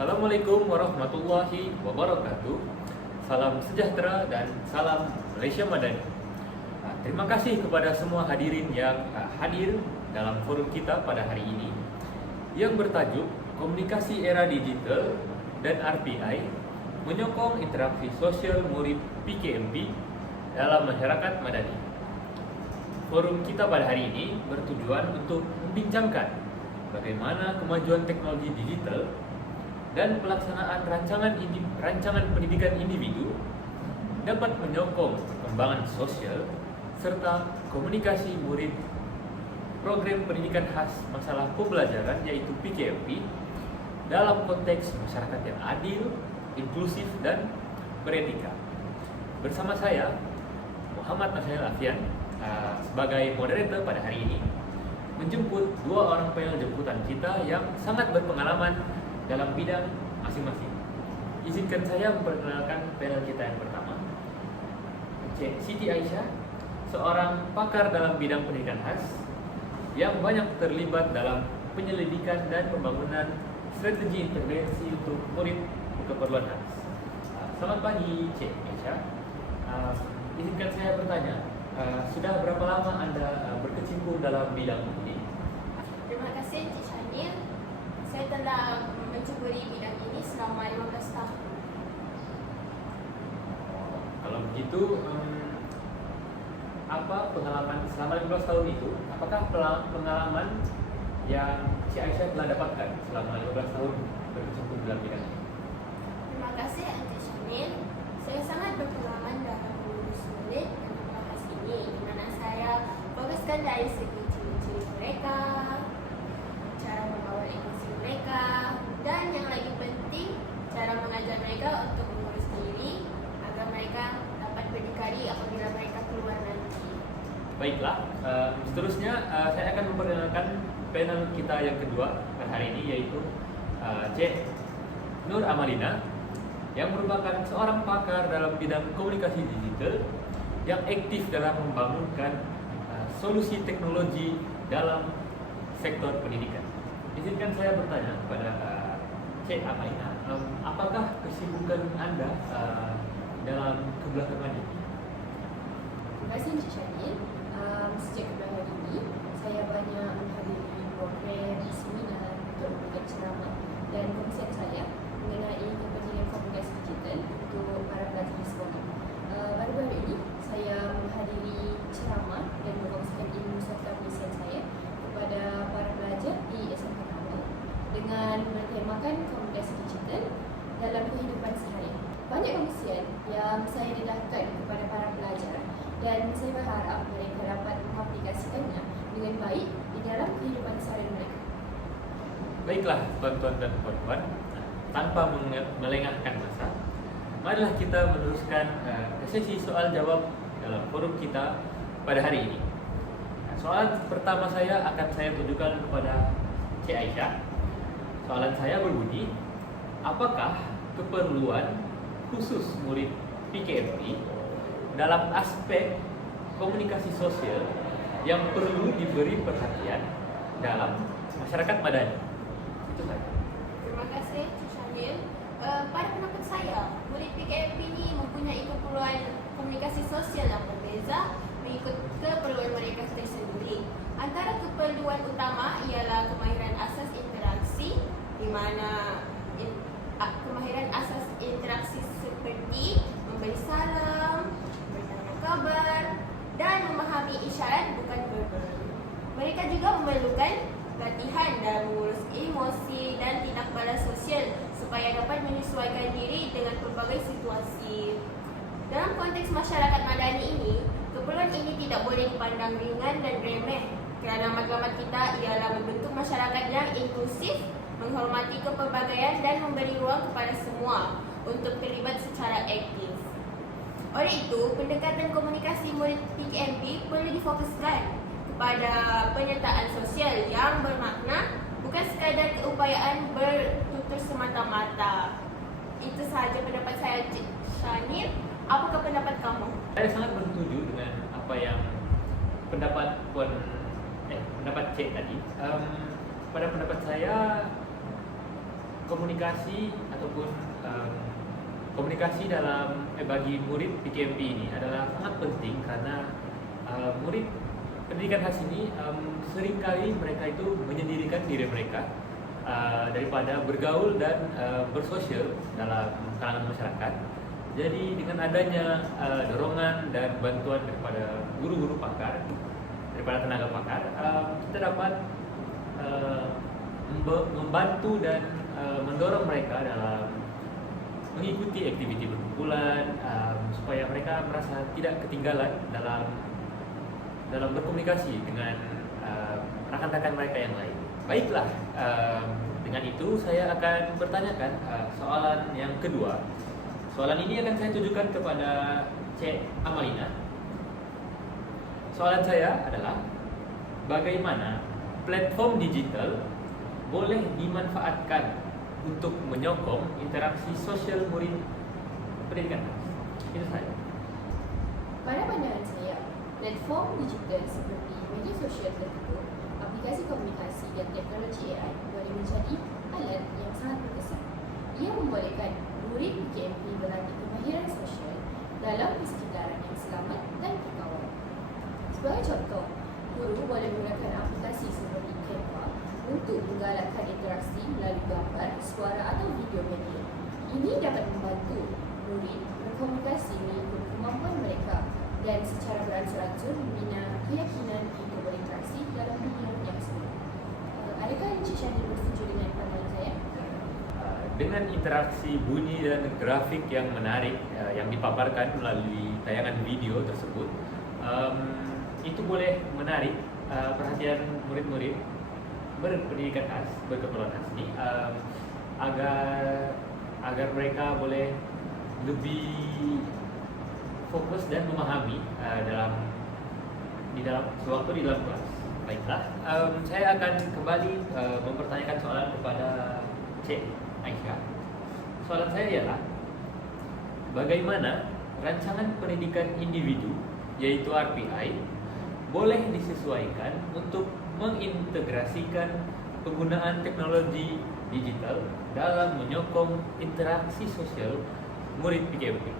Assalamualaikum warahmatullahi wabarakatuh. Salam sejahtera dan salam Malaysia Madani. Terima kasih kepada semua hadirin yang hadir dalam forum kita pada hari ini yang bertajuk Komunikasi Era Digital dan RPI menyokong interaksi sosial murid PKMP dalam masyarakat Madani. Forum kita pada hari ini bertujuan untuk membincangkan bagaimana kemajuan teknologi digital dan pelaksanaan rancangan pendidikan individu dapat menyokong perkembangan sosial serta komunikasi murid program pendidikan khas masalah pembelajaran yaitu PKMP dalam konteks masyarakat yang adil, inklusif, dan beretika. Bersama saya, Muhammad Nasail Afian, sebagai moderator pada hari ini, menjemput dua orang panel jemputan kita yang sangat berpengalaman dalam bidang masing-masing. Izinkan saya memperkenalkan panel kita yang pertama, Cik Siti Aisyah, seorang pakar dalam bidang pendidikan khas yang banyak terlibat dalam penyelidikan dan pembangunan strategi intervensi untuk murid berkeperluan khas. Selamat pagi, Cik Aisyah. Izinkan saya bertanya, sudah berapa lama Anda berkecimpung dalam bidang ini? Terima kasih, Cik Shanil. Saya telah mencuburi bidang ini selama 15 tahun. Kalau begitu, apa pengalaman selama 15 tahun itu? Apakah pengalaman yang Cik Aisyah telah dapatkan selama 15 tahun berkecimpung dalam bidang ini? Terima kasih, Cik Shanil. Saya sangat berpengalaman dalam mengurus murid dan membahas ini, di mana saya fokuskan dari segi ciri-ciri mereka, cara mengawal emosi mereka, dan yang lagi penting, cara mengajar mereka untuk mengurus diri agar mereka dapat berdikari apabila mereka keluar nanti. Baiklah, seterusnya saya akan memperkenalkan panel kita yang kedua hari ini, yaitu Cik Nur Amalina yang merupakan seorang pakar dalam bidang komunikasi digital yang aktif dalam membangunkan solusi teknologi dalam sektor pendidikan. Izinkan saya bertanya kepada Cik Amalina, apakah kesibukan Anda dalam kebelakangan ini? Terima kasih, Cik Shanil. Sejak kebelakangan ini, saya banyak menghadiri program, seminar untuk memberikan ceramah dan kongsian saya mengenai kepentingan komunikasi digital untuk para pelajar di sekolah. Baru-baru ini, saya menghadiri ceramah dan mengkongsikan ilmu serta kongsian saya kepada para pelajar di SMK Awal dengan bertemakan komunikasi digital dalam kehidupan seharian. Banyak kongsian yang saya dedahkan kepada para pelajar dan saya berharap mereka dapat mengaplikasikannya dengan baik di dalam kehidupan seharian mereka. Baiklah, tuan-tuan dan puan-puan, tanpa melengahkan masa, marilah kita meneruskan ke sesi soal jawab dalam forum kita pada hari ini. Soalan pertama saya akan saya tujukan kepada Cik Aisyah. Soalan saya berbunyi, apakah keperluan khusus murid PKMP dalam aspek komunikasi sosial yang perlu diberi perhatian dalam masyarakat Madani? Itu saja. Terima kasih, Cik Shanil. Pada pendapat saya, murid PKMP ini mempunyai keperluan komunikasi sosial yang berbeza mengikut keperluan mereka tersendiri. Antara keperluan utama ialah kemahiran asas interaksi, di mana kemahiran asas interaksi seperti memberi salam, bertanya kabar, dan memahami isyarat bukan verbal. Mereka juga memerlukan latihan dalam mengurus emosi dan tindak balas sosial supaya dapat menyesuaikan diri dengan pelbagai situasi. Dalam konteks masyarakat Madani ini, keperluan ini tidak boleh dipandang ringan dan remeh kerana matlamat kita ialah membentuk masyarakat yang inklusif, menghormati kepelbagaian dan memberi ruang kepada semua untuk terlibat secara aktif. Oleh itu, pendekatan komunikasi murid PKMP perlu difokuskan kepada penyertaan sosial yang bermakna, bukan sekadar keupayaan bertutur semata-mata. Itu sahaja pendapat saya, Cik Shanil. Apakah pendapat kamu? Saya sangat bersetuju dengan apa yang pendapat Cik tadi. Pada pendapat saya, komunikasi ataupun komunikasi bagi murid PKMP ini adalah sangat penting karena murid pendidikan khas ini seringkali mereka itu menyendirikan diri mereka daripada bergaul dan bersosial dalam kalangan masyarakat. Jadi dengan adanya dorongan dan bantuan daripada guru-guru pakar, daripada tenaga pakar, kita dapat membantu dan mendorong mereka dalam mengikuti aktiviti berkumpulan supaya mereka merasa tidak ketinggalan dalam berkomunikasi dengan rekan-rekan mereka yang lain. Baiklah, dengan itu saya akan bertanyakan soalan yang kedua. Soalan ini akan saya tujukan kepada Cik Amalina. Soalan saya adalah, bagaimana platform digital boleh dimanfaatkan untuk menyokong interaksi sosial murid pendidikan khas? Itu saja. Pada pandangan saya, platform digital seperti media sosial tertutup, aplikasi komunikasi dan teknologi AI boleh menjadi alat yang sangat berkesan. Ia membolehkan murid PKMP berlatih kemahiran sosial dalam persekitaran yang selamat dan berkawan. Sebagai contoh, guru boleh menggunakan aplikasi seperti Canva untuk menggalakkan interaksi melalui gambar, suara atau video media. Ini dapat membantu murid berkomunikasi mengikut kemampuan mereka dan secara beransur-ansur membina keyakinan untuk berinteraksi dalam dunia yang seru. Adakah Encik Syahir bersetuju dengan pandangan saya? Dengan interaksi bunyi dan grafik yang menarik yang dipaparkan melalui tayangan video tersebut, itu boleh menarik perhatian murid-murid berpendidikan khas, berkeperluan khas ini, agar mereka boleh lebih fokus dan memahami di dalam kelas. Baiklah, saya akan kembali mempertanyakan soalan kepada Cik Aisyah. Soalan saya ialah, bagaimana rancangan pendidikan individu, yaitu RPI, boleh disesuaikan untuk mengintegrasikan penggunaan teknologi digital dalam menyokong interaksi sosial murid PKMP?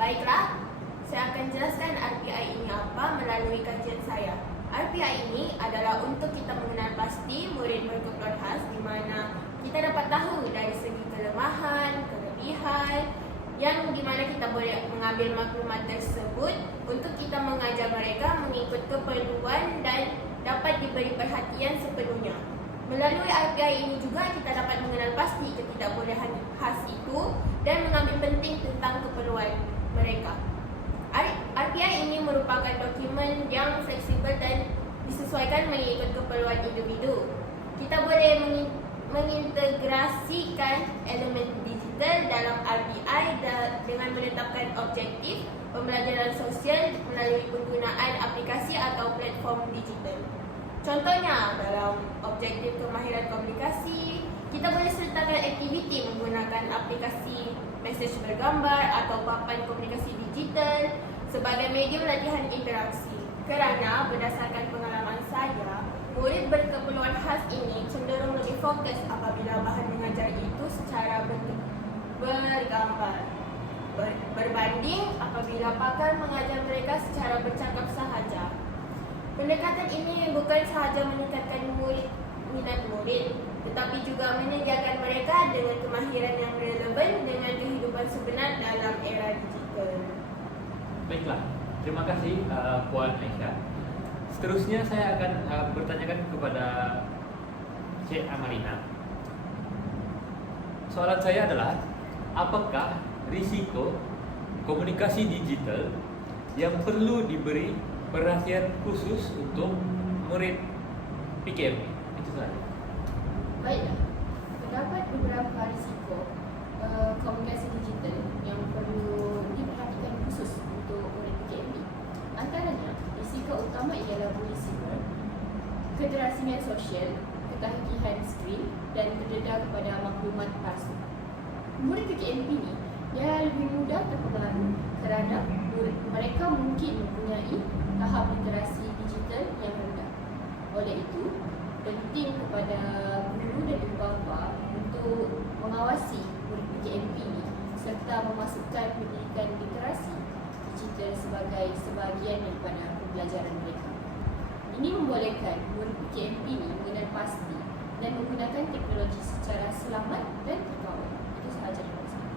Baiklah, saya akan jelaskan RPI ini apa melalui kajian saya. RPI ini adalah untuk kita mengenal pasti murid berkeperluan khas, di mana kita dapat tahu dari segi kelemahan, kelebihan, yang dimana kita boleh mengambil maklumat tersebut untuk kita mengajar mereka mengikut keperluan dan dapat diberi perhatian sepenuhnya. Melalui RPI ini juga kita dapat mengenal pasti ketidakbolehan khas itu dan mengambil penting tentang keperluan mereka. RPI ini merupakan dokumen yang fleksibel dan disesuaikan mengikut keperluan individu. Kita boleh mengintegrasikan elemen digital dalam RPI dengan menetapkan objektif pembelajaran sosial melalui penggunaan aplikasi atau platform digital. Contohnya, dalam objektif kemahiran komunikasi, kita boleh sertakan aktiviti menggunakan aplikasi mesej bergambar atau papan komunikasi digital sebagai medium latihan interaksi. Kerana berdasarkan pengalaman saya, murid berkeperluan khas ini cenderung lebih fokus apabila bahan mengajar itu secara bentuk bergambar berbanding apabila pakar mengajar mereka secara bercakap sahaja. Pendekatan ini bukan sahaja meningkatkan minat murid, tetapi juga menyediakan mereka dengan kemahiran yang relevan dengan kehidupan sebenar dalam era digital. Baiklah, terima kasih Puan Aisyah. Seterusnya saya akan bertanyakan kepada Cik Amalina. Soalan saya adalah, apakah risiko komunikasi digital yang perlu diberi perhatian khusus untuk murid PKMP? Itu saja. Baiklah, terdapat beberapa risiko komunikasi digital yang perlu diperhatikan khusus untuk murid PKMP. Antaranya, risiko utama ialah bullying, keterasingan sosial, ketagihan skrin dan terdedah kepada maklumat palsu. Murid PKMP ni dia lebih mudah terpengaruh kerana mereka mungkin mempunyai tahap literasi digital yang rendah. Oleh itu, penting kepada guru dan ibu bapa untuk untuk mengawasi murid PKMP ini serta memasukkan pendidikan literasi digital sebagai sebahagian daripada pembelajaran mereka. Ini membolehkan murid PKMP ini mengenal pasti dan menggunakan teknologi secara selamat dan terkawal. Itu sahaja dari saya.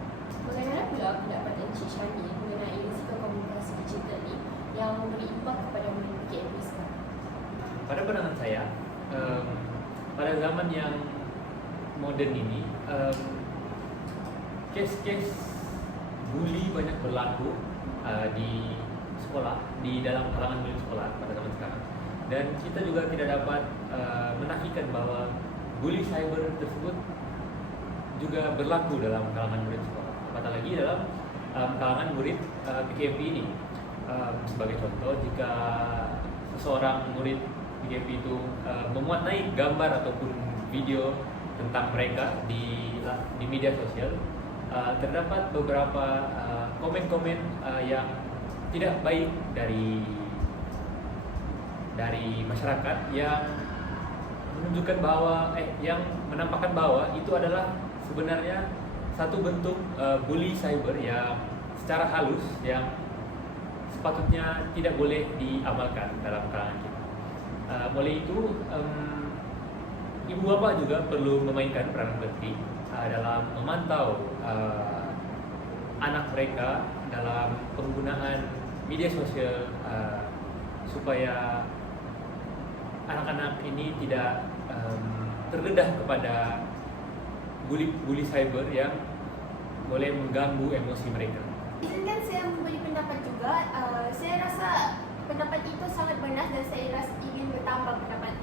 Bagaimana pula pendapat Encik Shani mengenai risiko komunikasi digital ini yang memberi impak kepada murid PKMP sekarang? Pada pandangan saya, pada zaman yang moden ini, kes-kes bully banyak berlaku di sekolah, di dalam kalangan murid sekolah pada zaman sekarang. Dan kita juga tidak dapat menafikan bahwa bully cyber tersebut juga berlaku dalam kalangan murid sekolah. Apatah lagi dalam kalangan murid PKMP ini. Sebagai contoh, jika seseorang murid PKMP itu memuat naik gambar ataupun video tentang mereka di media sosial, terdapat beberapa komen-komen yang tidak baik dari masyarakat yang menunjukkan bahwa yang menampakkan bahwa itu adalah sebenarnya satu bentuk bully cyber yang secara halus yang sepatutnya tidak boleh diamalkan dalam kalangan kita. Oleh itu, ibu bapak juga perlu memainkan peranan penting dalam memantau anak mereka dalam penggunaan media sosial supaya anak-anak ini tidak terdedah kepada bully cyber yang boleh mengganggu emosi mereka. Izinkan saya memberi pendapat juga. Saya rasa pendapat itu sangat benar dan saya rasa ingin bertambah pendapat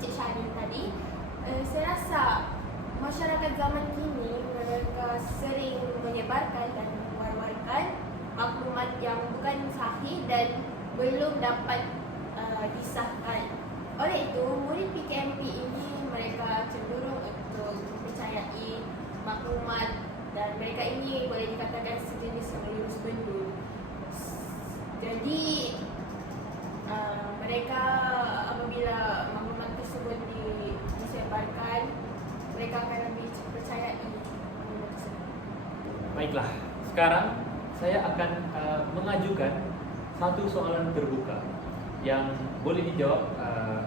Cik Shani tadi. Saya rasa masyarakat zaman kini mereka sering menyebarkan dan mengeluarkan maklumat yang bukan sahih dan belum dapat disahkan. Oleh itu, murid PKMP ini mereka cenderung untuk mempercayai maklumat dan mereka ini boleh dikatakan sejenis melurus bendul. Jadi mereka apabila maklumat tersebut disebarkan, mereka akan lebih percayai maklumat tersebut. Baiklah, sekarang saya akan mengajukan satu soalan terbuka yang boleh dijawab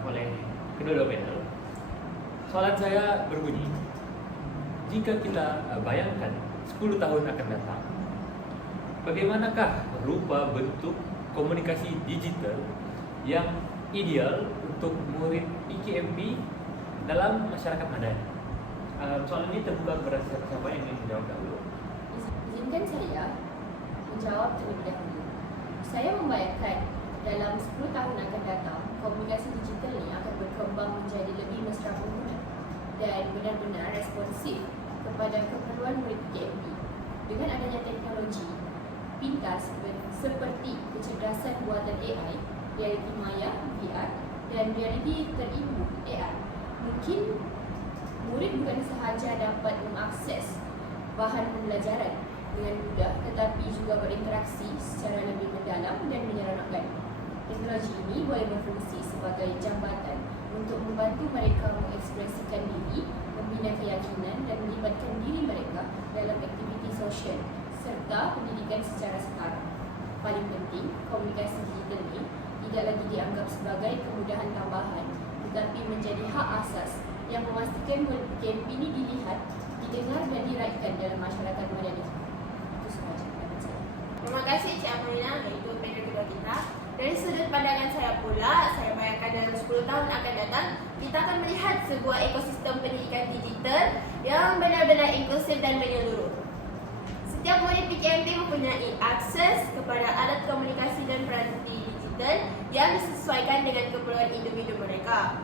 oleh kedua panel. Soalan saya berbunyi, jika kita bayangkan 10 tahun akan datang, bagaimanakah rupa bentuk komunikasi digital yang ideal untuk murid PKMP dalam masyarakat Madani? Soalan ini terbuka kepada siapa yang ingin menjawab dahulu. Izinkan saya menjawab terlebih dahulu. Saya membayangkan dalam 10 tahun akan datang, komunikasi digital ini akan berkembang menjadi lebih mesra pengguna dan benar-benar responsif kepada keperluan murid PKMP. Dengan adanya teknologi pintas seperti kecerdasan buatan AI, realiti maya, VR, dan realiti terimu AR, mungkin murid bukan sahaja dapat mengakses bahan pembelajaran dengan mudah, tetapi juga berinteraksi secara lebih mendalam dan menyeronokkan. Teknologi ini boleh berfungsi sebagai jambatan untuk membantu mereka mengekspresikan diri, membina keyakinan dan melibatkan diri mereka dalam aktiviti sosial serta pendidikan secara setara. Paling penting, komunikasi digital ini tidak lagi dianggap sebagai kemudahan tambahan, tetapi menjadi hak asas yang memastikan murid PKMP ini dilihat, didengar dan diraihkan dalam masyarakat Madani. Itu sahaja pendapat saya. Terima kasih Cik Amalina, iaitu panel kedua kita. Dari sudut pandangan saya pula, saya bayangkan dalam 10 tahun akan datang, kita akan melihat sebuah ekosistem pendidikan digital yang benar-benar inklusif dan menyeluruh. Setiap murid PKMP mempunyai akses kepada alat komunikasi dan peranti digital yang disesuaikan dengan keperluan individu mereka.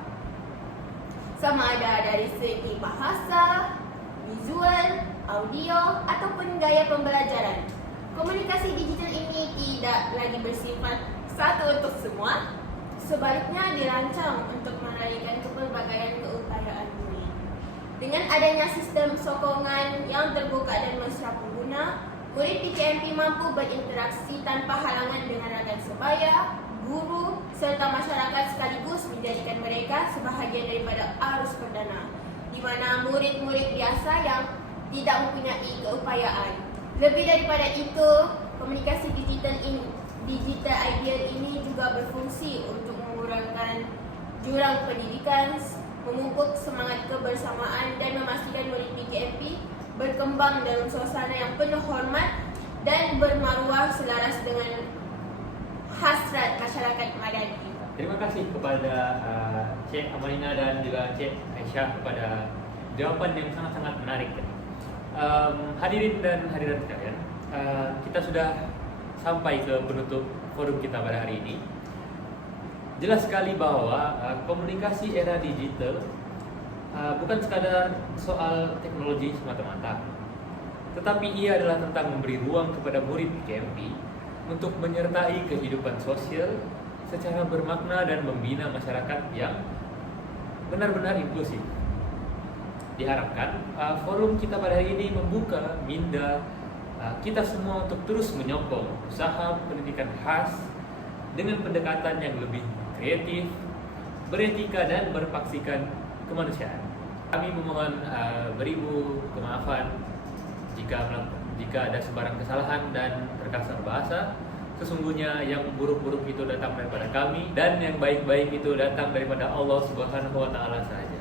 Sama ada dari segi bahasa, visual, audio, ataupun gaya pembelajaran. Komunikasi digital ini tidak lagi bersifat satu untuk semua, sebaliknya dirancang untuk meraihkan kepelbagaian keupayaan murid. Dengan adanya sistem sokongan yang terbuka dan mesra pengguna, murid PKMP mampu berinteraksi tanpa halangan dengan rakan sebaya, guru, serta masyarakat sekaligus menjadikan mereka sebahagian daripada arus perdana di mana murid-murid biasa yang tidak mempunyai keupayaan. Lebih daripada itu, komunikasi digital ideal ini juga berfungsi untuk mengurangkan jurang pendidikan, memupuk semangat kebersamaan dan memastikan murid PKMP berkembang dalam suasana yang penuh hormat dan bermaruah selaras dengan hasrat masyarakat Madani. Terima kasih kepada Cik Amalina dan juga Cik Aisyah kepada jawaban yang sangat-sangat menarik. Hadirin dan hadirat sekalian, kita sudah sampai ke penutup forum kita pada hari ini. Jelas sekali bahwa komunikasi era digital bukan sekadar soal teknologi semata-mata, tetapi ia adalah tentang memberi ruang kepada murid PKMP untuk menyertai kehidupan sosial secara bermakna dan membina masyarakat yang benar-benar inklusif. Diharapkan forum kita pada hari ini membuka minda kita semua untuk terus menyokong usaha pendidikan khas dengan pendekatan yang lebih kreatif, beretika dan berpaksikan kemanusiaan. Kami memohon beribu kemaafan jika ada sebarang kesalahan dan terkasar bahasa. Sesungguhnya yang buruk-buruk itu datang daripada kami dan yang baik-baik itu datang daripada Allah Subhanahu wa taala saja.